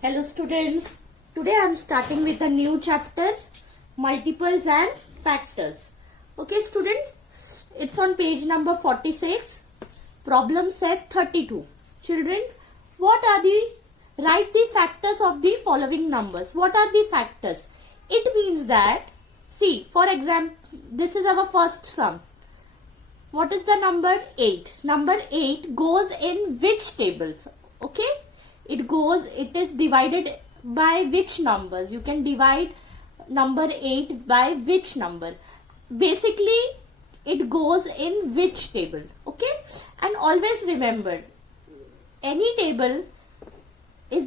Hello students, today I am starting with a new chapter, multiples and factors. Okay student, it's on page number 46, problem set 32. Children, write the factors of the following numbers. What are the factors? It means that, see, for example, this is our first sum. What is the number? 8. Number 8 goes in which tables? Okay. It is divided by which numbers? You can divide number 8 by which number? Basically, it goes in which table? Okay. And always remember, any table is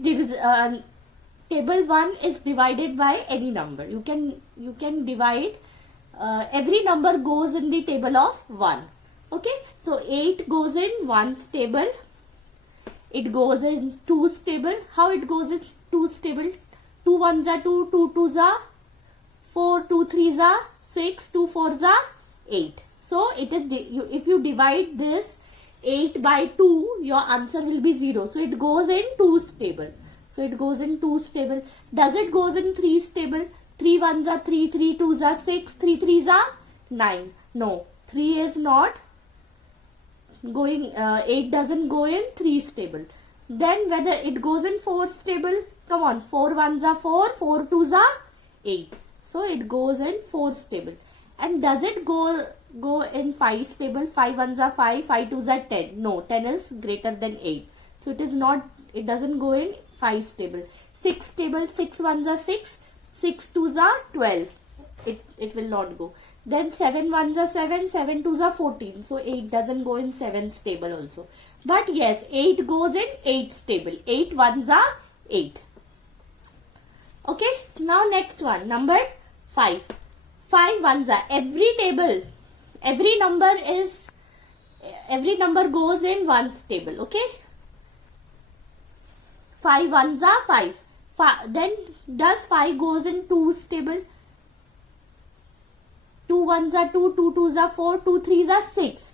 table 1 is divided by any number. You can divide, every number goes in the table of 1. Okay. So 8 goes in 1's table. It goes in 2's table. How it goes in 2's table? 2 1s are 2, 2 2s are 4, 2 3s are 6, 2 4s are 8. So it is, if you divide this 8 by 2, your answer will be 0. So it goes in 2's table. So it goes in 2's table. Does it goes in 3's table? 3 1s are 3, 3 2s are 6, 3 3s are 9. No, 3 is not going, 8 doesn't go in 3's table. Then whether it goes in 4's table, come on, 4 1s are 4, 4 2s are 8. So it goes in 4's table. And does it go in 5's table? 5 1s are 5, 5 2s are 10. No, 10 is greater than 8. So it doesn't go in 5's table. 6 table, 6 1s are 6, 6 2s are 12. It will not go. Then 7 1s are 7, 7 2s are 14. So 8 doesn't go in 7's table also. But yes, 8 goes in 8's table. 8 1s are 8. Okay, now next one, number 5. 5 1s are, every number goes in 1's table. Okay, 5 1s are 5. Then does 5 goes in 2's table? 2 1s are 2, 2 2s are 4, 2 3s are 6.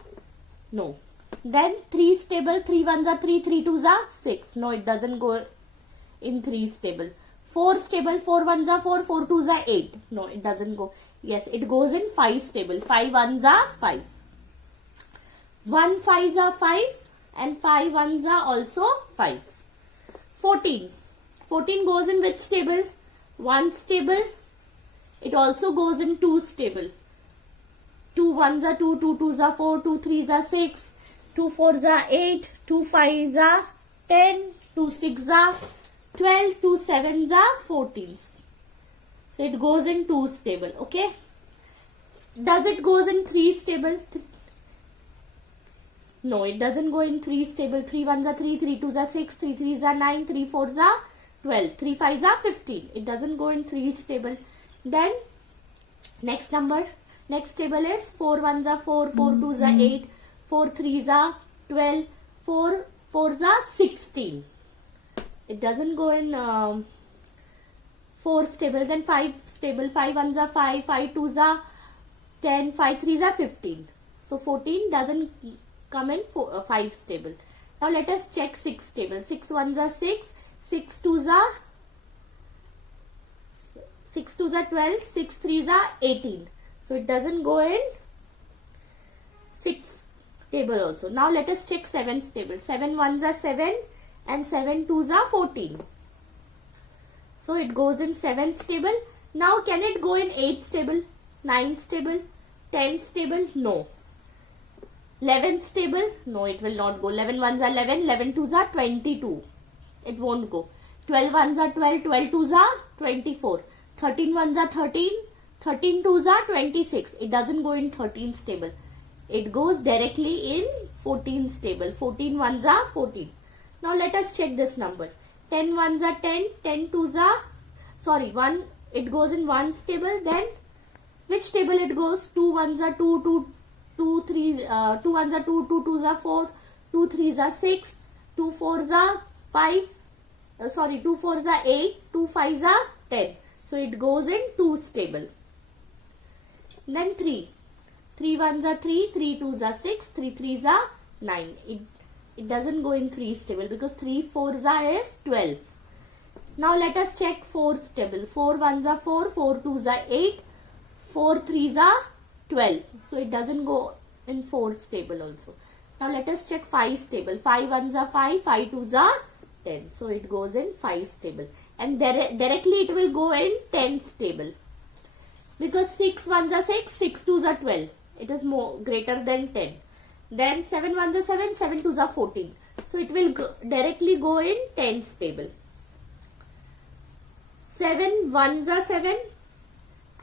No. Then 3's table, 3 1s are 3, 3 2s are 6. No, it doesn't go in 3's table. 4's table, 4 1s are 4, 4 2s are 8. No, it doesn't go. Yes, it goes in 5's table. 5 1s are 5. 1 5s are 5 and 5 1s are also 5. 14. 14 goes in which table? 1's table. It also goes in 2's table. 2 1s are 2, 2 2s are 4, 2 3s are 6, 2 4s are 8, 2 5s are 10, 2 6s are 12, 2 7s are 14. So it goes in 2's table. Okay. Does it goes in 3's table? No, it doesn't go in 3's table. 3 1s are 3, 3 2s are 6, 3 3s are 9, 3 4s are 12, 3 5s are 15. It doesn't go in 3's table. Then next table is 4 1s are 4, 4 2s are 8, 4 3s are 12, 4 4s are 16. It doesn't go in 4's table. Then 5's table, 5 1s are 5, 5 2s are 10, 5 3s are 15. So 14 doesn't come in 5's table. Now let us check 6's table. 6 1s are 6, 6 2s are 12, 6 3s are 18. So it doesn't go in 6 table also. Now let us check 7's table. 7 1s are 7 and 7 2s are 14. So it goes in 7's table. Now can it go in 8's table, 9's table, 10's table? No. 11's table? No, it will not go. 11 1s are 11, 11 2s are 22. It won't go. 12 1s are 12, 12 2s are 24. 13 1s are 13, 13 2s are 26. It doesn't go in 13's table. It goes directly in 14's table. 14 1s are 14. Now let us check this number. 10 1s are 10, 10 2s are, sorry, 1, it goes in 1's table. Then which table it goes? 2 1s are 2, 2 1s are 2, 2 2s are 4, 2 3s are 6, 2 4s are 5, 2 4s are 8, 2 5s are 10. So it goes in 2's table. Then 3. 3 1s are 3, 3 2s are 6, 3 3s are 9. It doesn't go in 3's table because 3 4s are is 12. Now let us check 4's table. 4 1s are 4, 4 2s are 8, 4 3s are 12. So it doesn't go in 4's table also. Now let us check 5's table. 5 1s are 5, 5 2s are 10. So it goes in 5's table. And directly it will go in 10's table. Because 6 1s are 6, 6 2s are 12. It is more greater than 10. Then 7 1s are 7, 7 2s are 14. So it will directly go in 10's table. 7 1s are 7,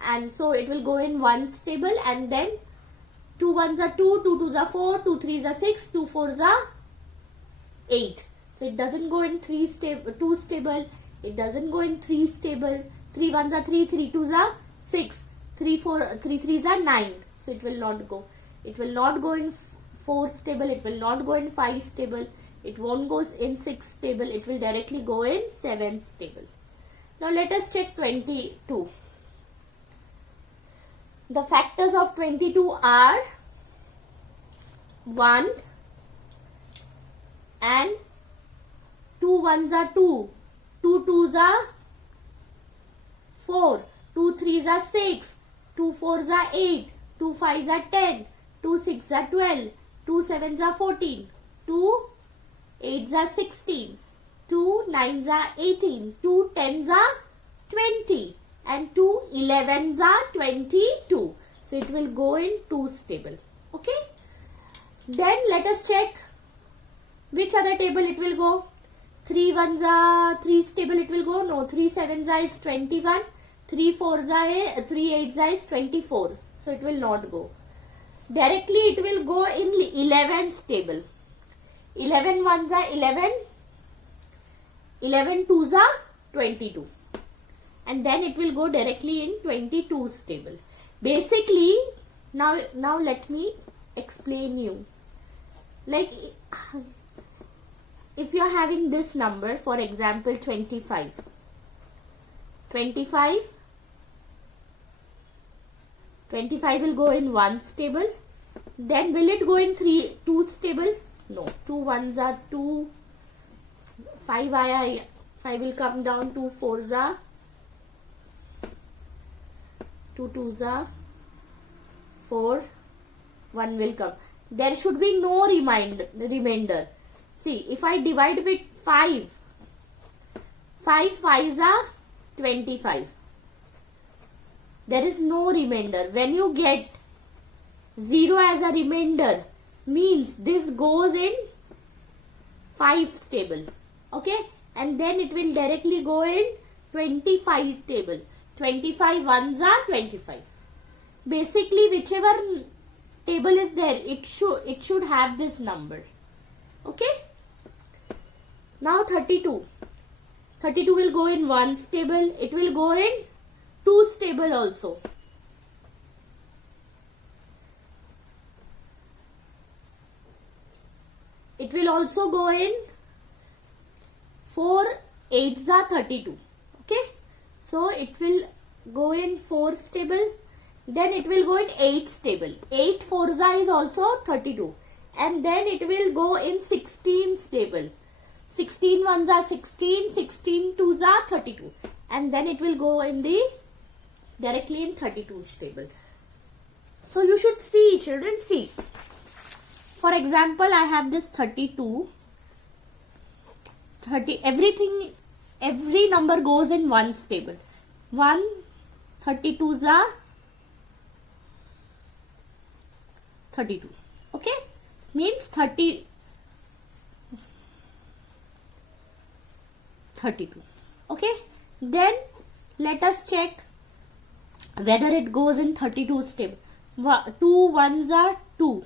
and so it will go in 1's table, and then 2 1s are 2, 2 2s are 4, 2 3s are 6, 2 4s are 8. So it doesn't go in 2's table, it doesn't go in 3's table. 3 1s are 3, 3 2s are 6, 3 3s are 9. So it will not go. It will not go in 4's table, it will not go in 5's table, it won't go in 6's table, it will directly go in 7's table. Now let us check 22. The factors of 22 are 1 and 2 1s are 2, 2 2s are 4, 2 3s are 6, 2 4s are 8, 2 5s are 10, 2 6s are 12, 2 7s are 14, 2 8s are 16, 2 9s are 18, 2 10s are 20, and 2 11s are 22. So it will go in 2's table. Okay. Then let us check which other table it will go. 3 1s are 3's table it will go. No, 3 7s are is 21. 3 4s are 3 8s are is 24. So it will not go. Directly it will go in 11's table. 11 1s are 11. 11 2s are 22. And then it will go directly in 22's table. Basically, now let me explain you. Like, if you are having this number, for example 25. 25 will go in 1's table. Then will it go in 2's table? No. 2 1s are 2. 5 will come down. 2 4s are 2 2s are 4. 1 will come. There should be no remainder. See, if I divide with 5, 5 5s are 25. There is no remainder. When you get 0 as a remainder, means this goes in 5's table. Okay, and then it will directly go in 25 table. 25 1s are 25. Basically, whichever table is there, it should have this number. Okay. Now 32. 32 will go in 1's table. It will go in 2's table also. It will also go in 4 8s are 32. Okay. So it will go in 4's table. Then it will go in 8's table. 8 4s is also 32. And then it will go in 16's table. 16 1s are 16. 16 2s are 32. And then it will go in directly in 32's table. So you should see, children, see. For example, I have this 32. every number goes in 1's table. 1 32s are 32. Okay, means 32. Okay, then let us check whether it goes in 32's table. 2 1s are 2.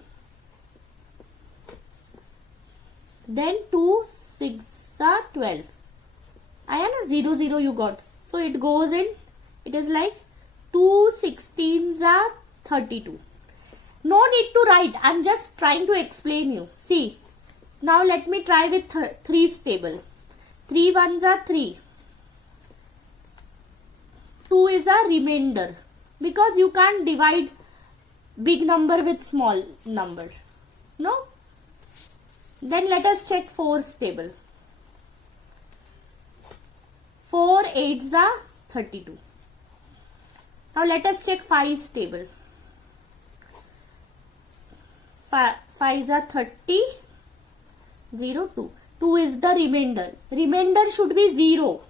Then 2 6s are 12. Ayana 0 0 you got. So it goes in. It is like 2 16s are 32. No need to write. I'm just trying to explain you. See. Now let me try with 3's table. 3 1s are 3. 2 is a remainder. Because you can't divide big number with small number. No? Then let us check 4's table. 4 8s are 32. Now let us check 5's table. 5s are 30, 0, 2. 2 is the remainder. Remainder should be 0.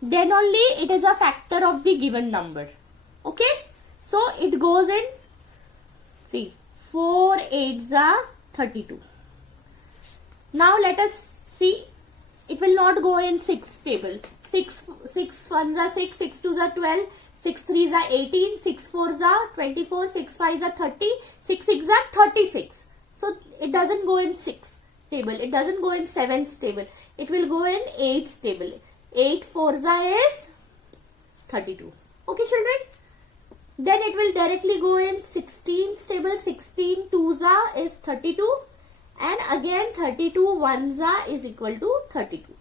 Then only it is a factor of the given number. Okay? So it goes in, see, 4 8s are 32. Now let us see, it will not go in 6 table. 6 1s are 6, 6 2s are 12, 6 3s are 18, 6 4s are 24, 6 5s are 30, 6 6s are 36. So it doesn't go in 6 table. It doesn't go in 7's table. It will go in 8's table. 8 4s is 32. Okay, children? Then it will directly go in 16's table. 16 2s is 32. And again 32 1s is equal to 32.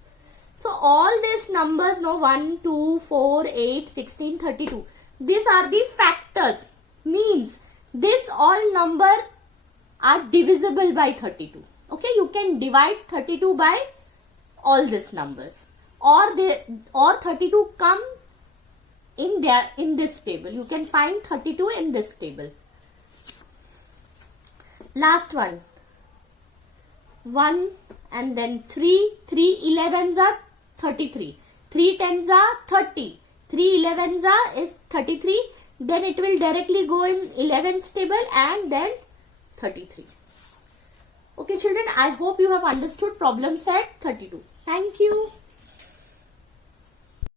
So all these numbers, 1, 2, 4, 8, 16, 32. These are the factors. Means this all number are divisible by 32. Okay, you can divide 32 by all these numbers. Or 32 come in this table. You can find 32 in this table. Last one. 1 and then 3 11s are 33, 3 10s are 30, 3 11s is 33. Then it will directly go in 11's table and then 33. Okay children, I hope you have understood problem set 32. Thank you.